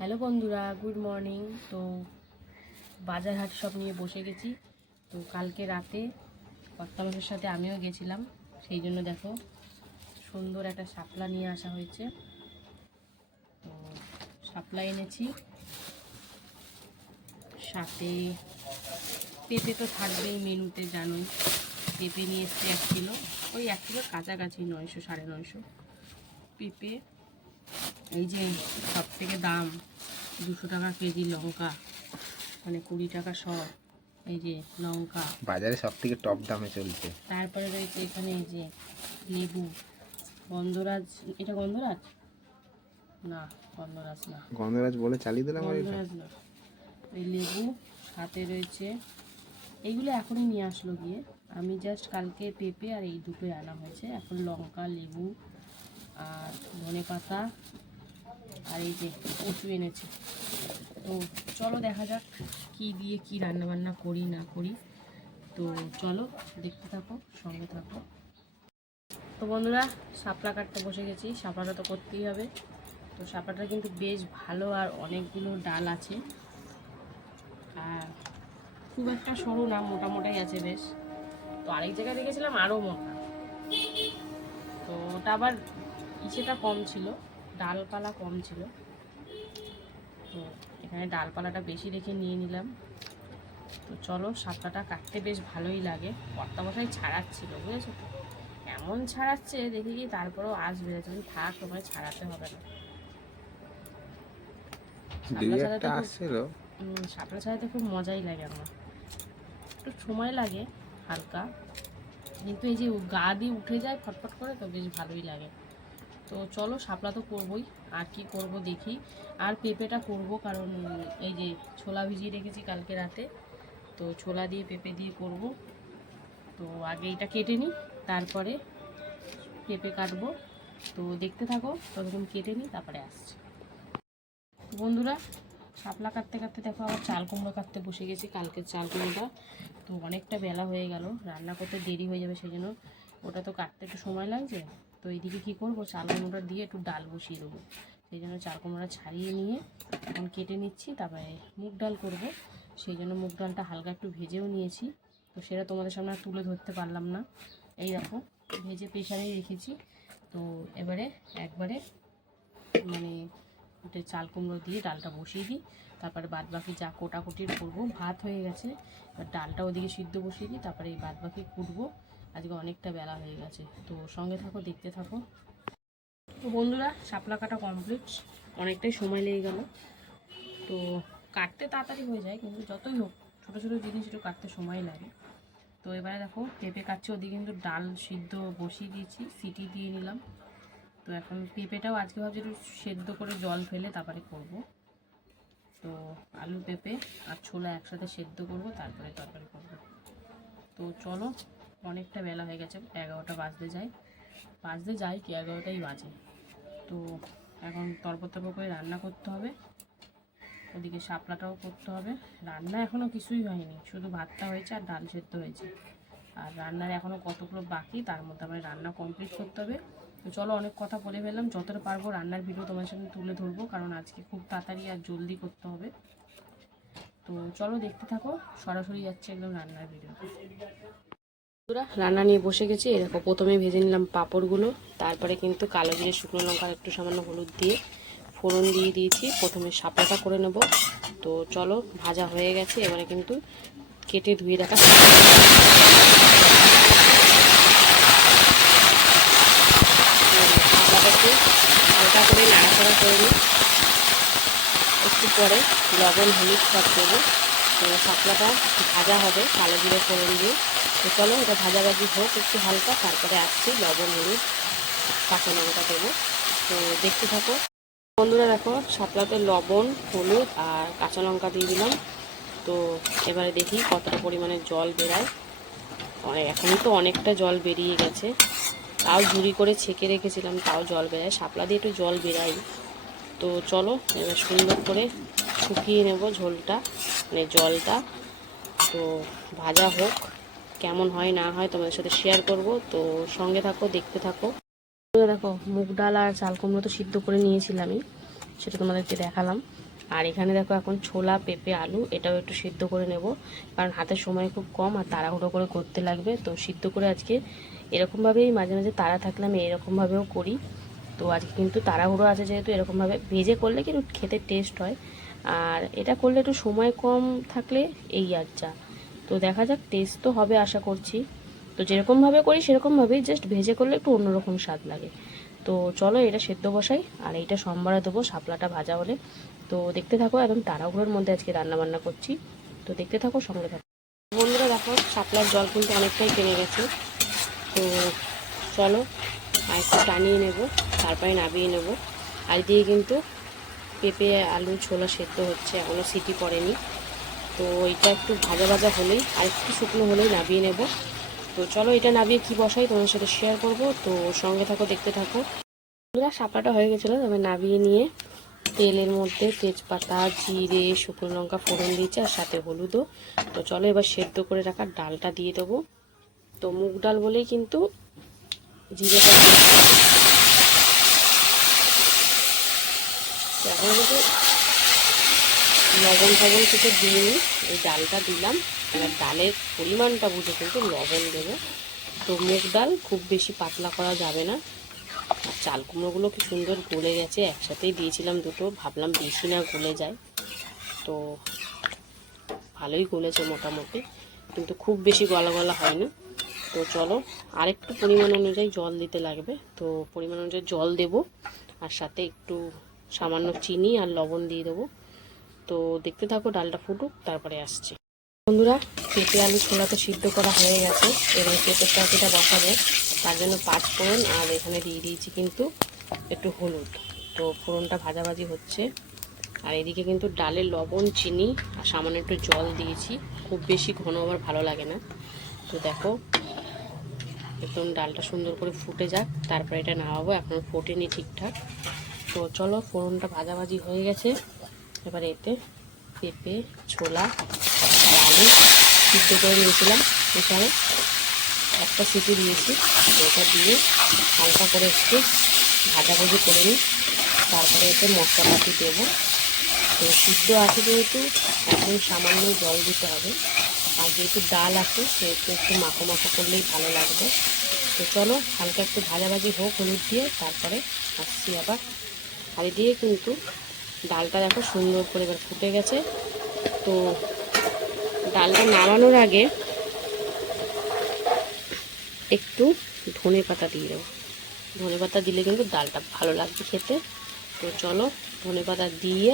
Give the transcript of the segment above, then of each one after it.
Hello বন্ধুরা, good morning. তো বাজার হাট সব নিয়ে বসে গেছি। তো কালকে রাতে কর্তামশের সাথে আমিও গেছিলাম, সেই জন্য দেখো সুন্দর একটা শাপলা নিয়ে আসা হয়েছে। তো শাপলা এনেছি, সাথে পেঁপে তো থাকবেই মেনুতে, জানোই। পেঁপে নিয়ে এসছি 1 কিলো, ওই 1 কিলোর কাছাকাছি 900 950 পেঁপে। এই যে সব থেকে দাম 200 টাকা কেজি লঙ্কা, মানে 20 টাকা সব। এই যে লঙ্কা বাজারে সব থেকে টপ দামে চলছে। তারপরে রয়েছে এখানে এই যে লেবু, গন্ধরাজ। এটা গন্ধরাজ না, গন্ধরাজ না, গন্ধরাজ বলে চালিয়ে দিলাম। গন্ধরাজ না, এই লেবু। সাথে রয়েছে এইগুলো এখনই নিয়ে আসলো গিয়ে, আমি জাস্ট কালকে পেঁপে আর এই দুটোই আনা হয়েছে। এখন লঙ্কা, লেবু আর ধনেপাতা আর এই যে কচু এনেছে। তো চলো দেখা যাক কি দিয়ে কি রান্না বান্না করি না করি। তো চলো দেখতে থাকো, সঙ্গে থাকো। তো বন্ধুরা, শাপলা কাটতে বসে গেছি। শাপলাটা তো করতেই হবে। তো শাপলাটা কিন্তু বেশ ভালো, আর অনেকগুলো ডাল আছে, আর খুব একটা সরু না, মোটামোটাই আছে বেশ। তো আরেক জায়গায় দেখেছিলাম আরও মোটা, তো ওটা আবার ইসেটা কম ছিল, ডালপালা কম ছিল। তো এখানে ডালপালাটা বেশি রেখে নিয়ে নিলাম। তো চলো, শাপলাটা কাটতে বেশ ভালোই লাগে। কর্তামশাই ছাড়াচ্ছিল, বুঝেছো তো, এমন ছাড়াচ্ছে দেখি কি, তারপরেও আসবে, তুমি থাক, তোমায় ছাড়াতে হবে না। শাপলা ছাড়াতে খুব মজাই লাগে আমার, একটু সময় লাগে হালকা, কিন্তু এই যে গা দিয়ে উঠে যায় ফটফট করে, তো বেশ ভালোই লাগে। তো চলো, শাপলা তো করবোই, আর কি করব দেখি। আর পেঁপেটা করব, কারণ এই যে ছোলা ভিজিয়ে রেখেছি কালকে রাতে, তো ছোলা দিয়ে পেঁপে দিয়ে করব। তো আগে এটা কেটে নিই, তারপরে পেঁপে কাটবো। তো দেখতে থাকো, ততক্ষণ কেটে নিই, তারপরে আসছি। বন্ধুরা, শাপলা কাটতে কাটতে দেখো আবার চাল কুমড়ো কাটতে বসে গেছি, কালকের চাল কুমড়োটা। তো অনেকটা বেলা হয়ে গেল, রান্না করতে দেরি হয়ে যাবে, সেই জন্য ওটা তো কাটতে একটু সময় লাগছে। তো এইদিকে কী করবো, চাল কুমড়োটা দিয়ে একটু ডাল বসিয়ে দেবো, সেই জন্য চাল কুমড়োটা ছাড়িয়ে নিয়ে এখন কেটে নিচ্ছি। তারপরে মুগ ডাল করব, সেই জন্য মুগ ডালটা হালকা একটু ভেজেও নিয়েছি। তো সেটা তোমাদের সামনে আর তুলে ধরতে পারলাম না। এই দেখো, ভেজে প্রেশারেই রেখেছি। তো এবারে একবারে মানে চাল কুমড়ো দিয়ে ডালটা বসিয়ে দিই, তারপরে বাদ বাকি যা কোটাকুটির করবো। ভাত হয়ে গেছে, এবার ডালটা ওদিকে সিদ্ধ বসিয়ে দিই, তারপরে এই বাদ বাকি কুটবো। আজকে অনেকটা বেলা হয়ে গেছে, তো সঙ্গে থাকো, দেখতে থাকো। তো বন্ধুরা, শাপলা কাটা কমপ্লিট, অনেকটাই সময় লেগে গেল। তো কাটতে তাড়াতাড়ি হয়ে যায়, কিন্তু যতই হোক ছোটো ছোটো জিনিস একটু কাটতে সময় লাগে। তো এবারে দেখো পেঁপে কাটছে, ওদিকে কিন্তু ডাল সিদ্ধ বসিয়ে দিয়েছি, সিটি দিয়ে নিলাম। তো এখন পেঁপেটাও আজকে ভাবছি একটু সেদ্ধ করে জল ফেলে তারপরে করব। তো আলু, পেঁপে আর ছোলা একসাথে সেদ্ধ করব, তারপরে তরকারি করব। তো চলো, অনেকটা বেলা হয়ে গেছে, 11টা বাজতে যায় কি 11টাই বাজে। তো এখন তরপর করে রান্না করতে হবে, ওদিকে শাপলাটাও করতে হবে। রান্না এখনও কিছুই হয়নি, শুধু ভাতটা হয়েছে আর ডাল সেদ্ধ হয়েছে, আর রান্নার এখনও কতগুলো বাকি, তার মধ্যে আমার রান্না কমপ্লিট করতে হবে। তো চলো, অনেক কথা বলে ফেললাম, যতটা পারবো রান্নার ভিডিও তোমার সামনে তুলে ধরবো, কারণ আজকে খুব তাড়াতাড়ি আর জলদি করতে হবে। তো চলো দেখতে থাকো, সরাসরি যাচ্ছে একদম রান্নার ভিডিও। রান্না নিয়ে বসে গেছি। এরকম প্রথমে ভেজে নিলাম পাঁপড়গুলো, তারপরে কিন্তু কালো জিরে, শুকনো লঙ্কা, একটু সামান্য হলুদ দিয়ে ফোড়ন দিয়ে দিয়েছি। প্রথমে শাপলাটা করে নেব। তো চলো, ভাজা হয়ে গেছে, এবারে কিন্তু কেটে ধুয়ে রাখা শাপলাটাকে হালকা করে নাড়াচাড়া করে নিই। একটু পরে লবণ, হলুদ সব দেবো। শাপলাটা ভাজা হবে কালো জিরে ফোড়ন দিয়ে। তো চলো, এটা ভাজাভাজি হোক একটু হালকা, তারপরে আসছি লবণ, হলুদ, কাঁচা লঙ্কা দেবো। তো দেখতে থাকো বন্ধুরা। দেখো, শাপলাতে লবণ, হলুদ আর কাঁচা লঙ্কা দিয়ে দিলাম। তো এবারে দেখি কতটা পরিমাণে জল বেরায়। এখনই তো অনেকটা জল বেরিয়ে গেছে, তাও ঝুড়ি করে ছেঁকে রেখেছিলাম, তাও জল বেরায়। শাপলা দিয়ে একটু জল বেরাই। তো চলো, এবার সুন্দর করে শুকিয়ে নেব ঝোলটা, মানে জলটা। তো ভাজা হোক, কেমন হয় না হয় তোমাদের সাথে শেয়ার করব। তো সঙ্গে থাকো, দেখতে থাকো। দেখো, মুগ ডাল আর চাল কুমড়ো তো সিদ্ধ করে নিয়েছিলামই, সেটা তোমাদেরকে দেখালাম। আর এখানে দেখো এখন ছোলা, পেঁপে, আলু এটাও একটু সিদ্ধ করে নেব, কারণ হাতের সময় খুব কম আর তাড়াহুড়ো করে করতে লাগবে। তো সিদ্ধ করে আজকে এরকমভাবেই মাঝে মাঝে তাড়া থাকলে আমি এরকমভাবেও করি। তো আজকে কিন্তু তাড়াহুড়ো আছে যেহেতু এরকমভাবে ভেজে করলে কিন্তু খেতে টেস্ট হয়, আর এটা করলে একটু সময় কম থাকলে এই আর যা। তো দেখা যাক, টেস্ট তো হবে আশা করছি। তো যেরকমভাবে করি সেরকমভাবেই, জাস্ট ভেজে করলে একটু অন্যরকম স্বাদ লাগে। তো চলো এটা সেদ্ধ বসাই, আর এইটা সম্বারে দেবো শাপলাটা ভাজা হলে। তো দেখতে থাকো, একদম তাড়াহুড়োর মধ্যে আজকে রান্নাবান্না করছি, তো দেখতে থাকো, সঙ্গে থাকো। বন্ধুরা দেখো, শাপলার জল কিন্তু অনেকটাই কমে গেছে। তো চলো আর একটু টানিয়ে নেব, তারপরে নামিয়ে নেব। আর দিয়ে কিন্তু পেঁপে, আলু, ছোলা সেদ্ধ হচ্ছে, এখনও সিটি পড়েনি। তো এটা একটু ভাজা ভাজা হলেই, আর একটু শুকনো হলেই নামিয়ে নেব। তো চলো এটা নামিয়ে কি বসাই তোমার সাথে শেয়ার করব, তো সঙ্গে থাকো, দেখতে থাকো। শাপলাটা হয়ে গেছিলো, তবে নামিয়ে নিয়ে তেলের মধ্যে তেজপাতা, জিরে, শুকনো লঙ্কা ফোড়ন দিয়েছি, আর সাথে হলুদও। তো চলো এবার সেদ্ধ করে রাখা ডালটা দিয়ে দেবো। তো মুগ ডাল বলেই কিন্তু জিরেটা দিয়েছি। এখন কিন্তু লবণ ফবণ কিছু দিইনি, এই ডালটা দিলাম। এবার ডালের পরিমাণটা বুঝে কিন্তু লবণ দেবো। তো মুগ ডাল খুব বেশি পাতলা করা যাবে না। আর চাল কুমড়োগুলো কি সুন্দর গলে গেছে, একসাথেই দিয়েছিলাম দুটো, ভাবলাম বেশি না গলে যায়। তো ভালোই গলেছে মোটামুটি, কিন্তু খুব বেশি গলা গলা হয়নি। তো চলো আরেকটু পরিমাণ অনুযায়ী জল দিতে লাগবে, তো পরিমাণ অনুযায়ী জল দেব, আর সাথে একটু সামান্য চিনি আর লবণ দিয়ে দেবো। তো দেখতে থাকো, ডালটা ফুটুক, তারপরে আসছে। বন্ধুরা, পেঁপে, আলু, ছোলা তো সিদ্ধ করা হয়ে গেছে। এবার পেঁপের তরকারিটা বসাবো, তার জন্য 5 ফোড়ন, আর এখানে দিয়ে দিয়েছি কিন্তু একটু হলুদ। তো ফোড়নটা ভাজাভাজি হচ্ছে, আর এদিকে কিন্তু ডালে লবণ, চিনি আর সামান্য একটু জল দিয়েছি। খুব বেশি ঘন আবার ভালো লাগে না। তো দেখো একদম ডালটা সুন্দর করে ফুটে যাক, তারপরে এটা নামাবো, এখন ফোটেনি ঠিকঠাক। তো চলো, ফোড়নটা ভাজাভাজি হয়ে গেছে। এবার এতে পেঁপে, ছোলা, আলু সিদ্ধ করে নিয়েছিলাম, এখানে একটা সিটি দিয়েছি। ওটা দিয়ে হালকা করে একটু ভাজাভাজি করে নিই, তারপরে এতে মশলাপাতি দেবো। তো সিদ্ধ আছে যেহেতু একদম সামান্য জল দিতে হবে, আর যেহেতু ডাল আছে সেহেতু একটু মাখো মাখো করলেই ভালো লাগবে। তো চলো হালকা একটু ভাজাভাজি হোক হলুদ দিয়ে, তারপরে আসছি আবার। আর দিয়ে কিন্তু ডালটা দেখো সুন্দর করে এবার ফুটে গেছে। তো ডালটা নামানোর আগে একটু ধনে পাতা দিয়ে দেবো, ধনে পাতা দিলে কিন্তু ডালটা ভালো লাগবে খেতে। তো চলো ধনে পাতা দিয়ে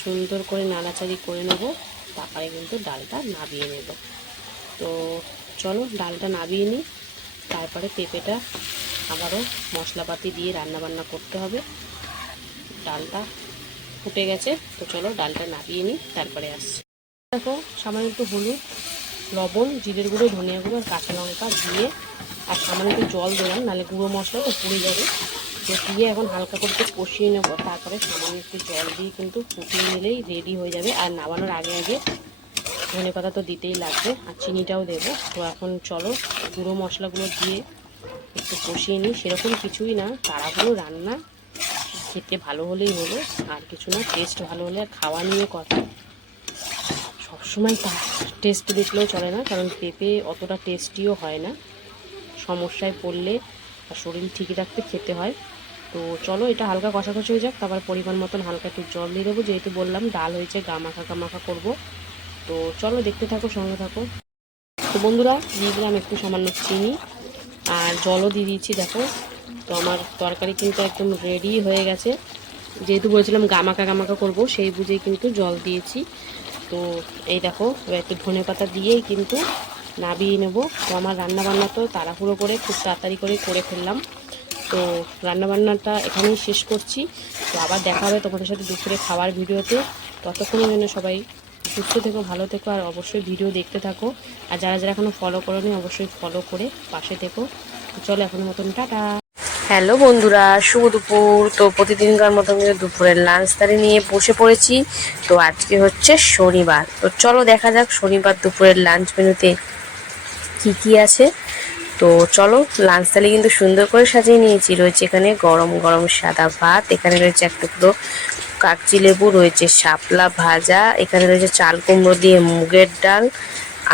সুন্দর করে নাড়াচাড়ি করে নেব, তারপরে কিন্তু ডালটা নামিয়ে নেব। তো চলো ডালটা নামিয়ে নিই, তারপরে পেঁপেটা আবারও মশলাপাতি দিয়ে রান্নাবান্না করতে হবে। ডালটা ফুটে গেছে, তো চলো ডালটা নামিয়ে নিই, তারপরে আসছি। দেখো সামান্য একটু হলুদ, লবণ, জিরের গুঁড়ো, ধনিয়া গুঁড়ো আর কাঁচা লঙ্কা দিয়ে, আর সামান্য একটু জল দিলাম, নাহলে গুঁড়ো মশলা তো পুড়ে যাবে। তো দিয়ে এখন হালকা করে একটু কষিয়ে নেব, তারপরে সামান্য একটু জল দিয়ে কিন্তু ফুটিয়ে নিলেই রেডি হয়ে যাবে। আর নামানোর আগে আগে ধনে পাতা তো দিতেই লাগবে, আর চিনিটাও দেবো। তো এখন চলো গুঁড়ো মশলাগুলো দিয়ে একটু কষিয়ে নিই। সেরকম কিছুই না, তাড়াহুড়ো রান্না, খেতে ভালো হলেই হলো, আর কিছু না, টেস্ট ভালো হলে আর খাওয়া নিয়ে কথা। সবসময় টেস্ট দেখলেও চলে না, কারণ পেঁপে অতটা টেস্টিও হয় না, সমস্যায় পড়লে আর শরীর ঠিক রাখতে খেতে হয়। তো চলো এটা হালকা কষাকষি হয়ে যাক, তারপর পরিমাণ মতন হালকা একটু জল দিয়ে দেবো, যেহেতু বললাম ডাল হয়েছে গামাখা গামাখা করবো। তো চলো দেখতে থাকো, সঙ্গে থাকো। তো বন্ধুরা দিয়ে দিলাম একটু সামান্য চিনি, আর জলও দিয়ে দিয়েছি দেখো। তো আমার তরকারি কিন্তু একদম রেডি হয়ে গেছে, যেহেতু বলেছিলাম গামাকা গামাকা করব, সেই বুঝেই কিন্তু জল দিয়েছি। তো এই দেখো এবার একটু ধনে পাতা দিয়েই কিন্তু নামিয়ে নেব। তো আমার রান্নাবান্না তো তাড়াহুড়ো করে খুব তাড়াতাড়ি করে ফেললাম। তো রান্নাবান্নাটা এখানেই শেষ করছি। তো আবার দেখা হবে তোমাদের সাথে দুপুরে খাওয়ার ভিডিওতে। ততক্ষণের জন্য সবাই সুস্থ থেকো, ভালো থেকো, আর অবশ্যই ভিডিও দেখতে থাকো। আর যারা যারা এখনও ফলো করোনি অবশ্যই ফলো করে পাশে থেকো। চলো এখনের মতন টাটা। হ্যালো বন্ধুরা, শুভ দুপুর। তো প্রতিদিনকার মতন কিন্তু দুপুরের লাঞ্চ তারি নিয়ে বসে পড়েছি। তো আজকে হচ্ছে শনিবার, তো চলো দেখা যাক শনিবার দুপুরের লাঞ্চ মেনুতে কি কি আছে। তো চলো লাঞ্চ থালি কিন্তু সুন্দর করে সাজিয়ে নিয়েছি। রয়েছে এখানে গরম গরম সাদা ভাত, এখানে রয়েছে এক টুকরো কাগজি লেবু, রয়েছে শাপলা ভাজা, এখানে রয়েছে চাল কুমড়ো দিয়ে মুগের ডাল,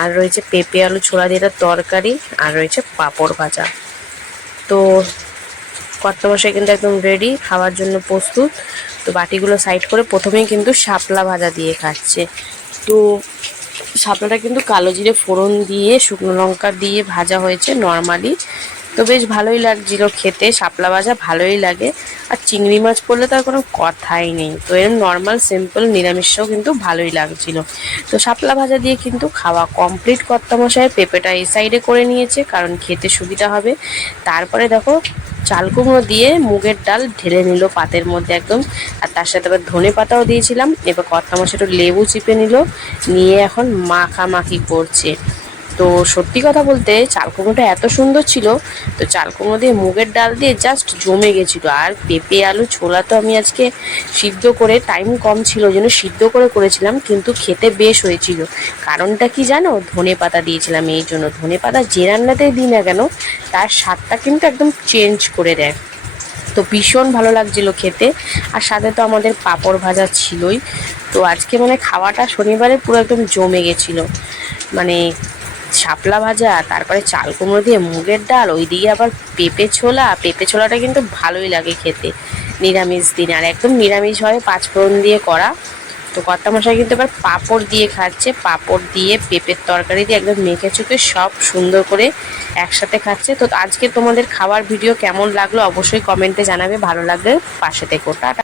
আর রয়েছে পেঁপে আলু ছোলা দিয়ে একটা তরকারি, আর রয়েছে পাঁপড় ভাজা। তো কর্তামশাই কিন্তু একদম রেডি, খাওয়ার জন্য প্রস্তুত। তো বাটিগুলো সাইড করে প্রথমেই কিন্তু শাপলা ভাজা দিয়ে খাচ্ছে। তো শাপলাটা কিন্তু কালো জিরে ফোড়ন দিয়ে শুকনো লঙ্কা দিয়ে ভাজা হয়েছে নর্মালি। তো বেশ ভালোই লাগছিল খেতে, শাপলা ভাজা ভালোই লাগে। আর চিংড়ি মাছ পড়লে তো আর কোনো কথাই নেই। তো এরকম নর্মাল সিম্পল নিরামিষও কিন্তু ভালোই লাগছিল। তো শাপলা ভাজা দিয়ে কিন্তু খাওয়া কমপ্লিট। কর্তামশাই পেঁপেটা এই সাইডে করে নিয়েছে কারণ খেতে সুবিধা হবে। তারপরে দেখো চাল কুমড়ো দিয়ে মুগের ডাল ঢেলে নিল পাতের মধ্যে একদম। আর তার সাথে আবার ধনে পাতাও দিয়েছিলাম। এবার কর্তামশাই একটু লেবু চিপে নিল, নিয়ে এখন মাখামাখি করছে। তো সত্যি কথা বলতে চাল কুমড়োটা এত সুন্দর ছিল, তো চাল কুমড়ো দিয়ে মুগের ডাল দিয়ে জাস্ট জমে গেছিলো। আর পেঁপে আলু ছোলা তো আমি আজকে সিদ্ধ করে, টাইম কম ছিল ওই জন্য সিদ্ধ করে করেছিলাম, কিন্তু খেতে বেশ হয়েছিল। কারণটা কি জানো? ধনে পাতা দিয়েছিলাম। এই জন্য ধনে পাতা যে রান্নাতেই দিই না কেন তার স্বাদটা কিন্তু একদম চেঞ্জ করে দেয়। তো ভীষণ ভালো লাগছিল খেতে। আর সাথে তো আমাদের পাঁপড় ভাজা ছিলই। তো আজকে মানে খাওয়াটা শনিবারে পুরো একদম জমে গেছিলো। মানে শাপলা ভাজা, তারপরে চাল কুমড়ো দিয়ে মুগের ডাল, ওইদিকে আবার পেঁপে ছোলা। পেঁপে ছোলাটা কিন্তু ভালোই লাগে খেতে নিরামিষ দিনে, আর একদম নিরামিষ হয় পাঁচফোড়ন দিয়ে করা। তো কর্তামশাই কিন্তু এবার পাঁপড় দিয়ে খাচ্ছে, পাঁপড় দিয়ে পেঁপের তরকারি দিয়ে একদম মেখে চুকে সব সুন্দর করে একসাথে খাচ্ছে। তো আজকে তোমাদের খাওয়ার ভিডিও কেমন লাগলো অবশ্যই কমেন্টে জানাবে, ভালো লাগলে পাশে থেকো। টাটা।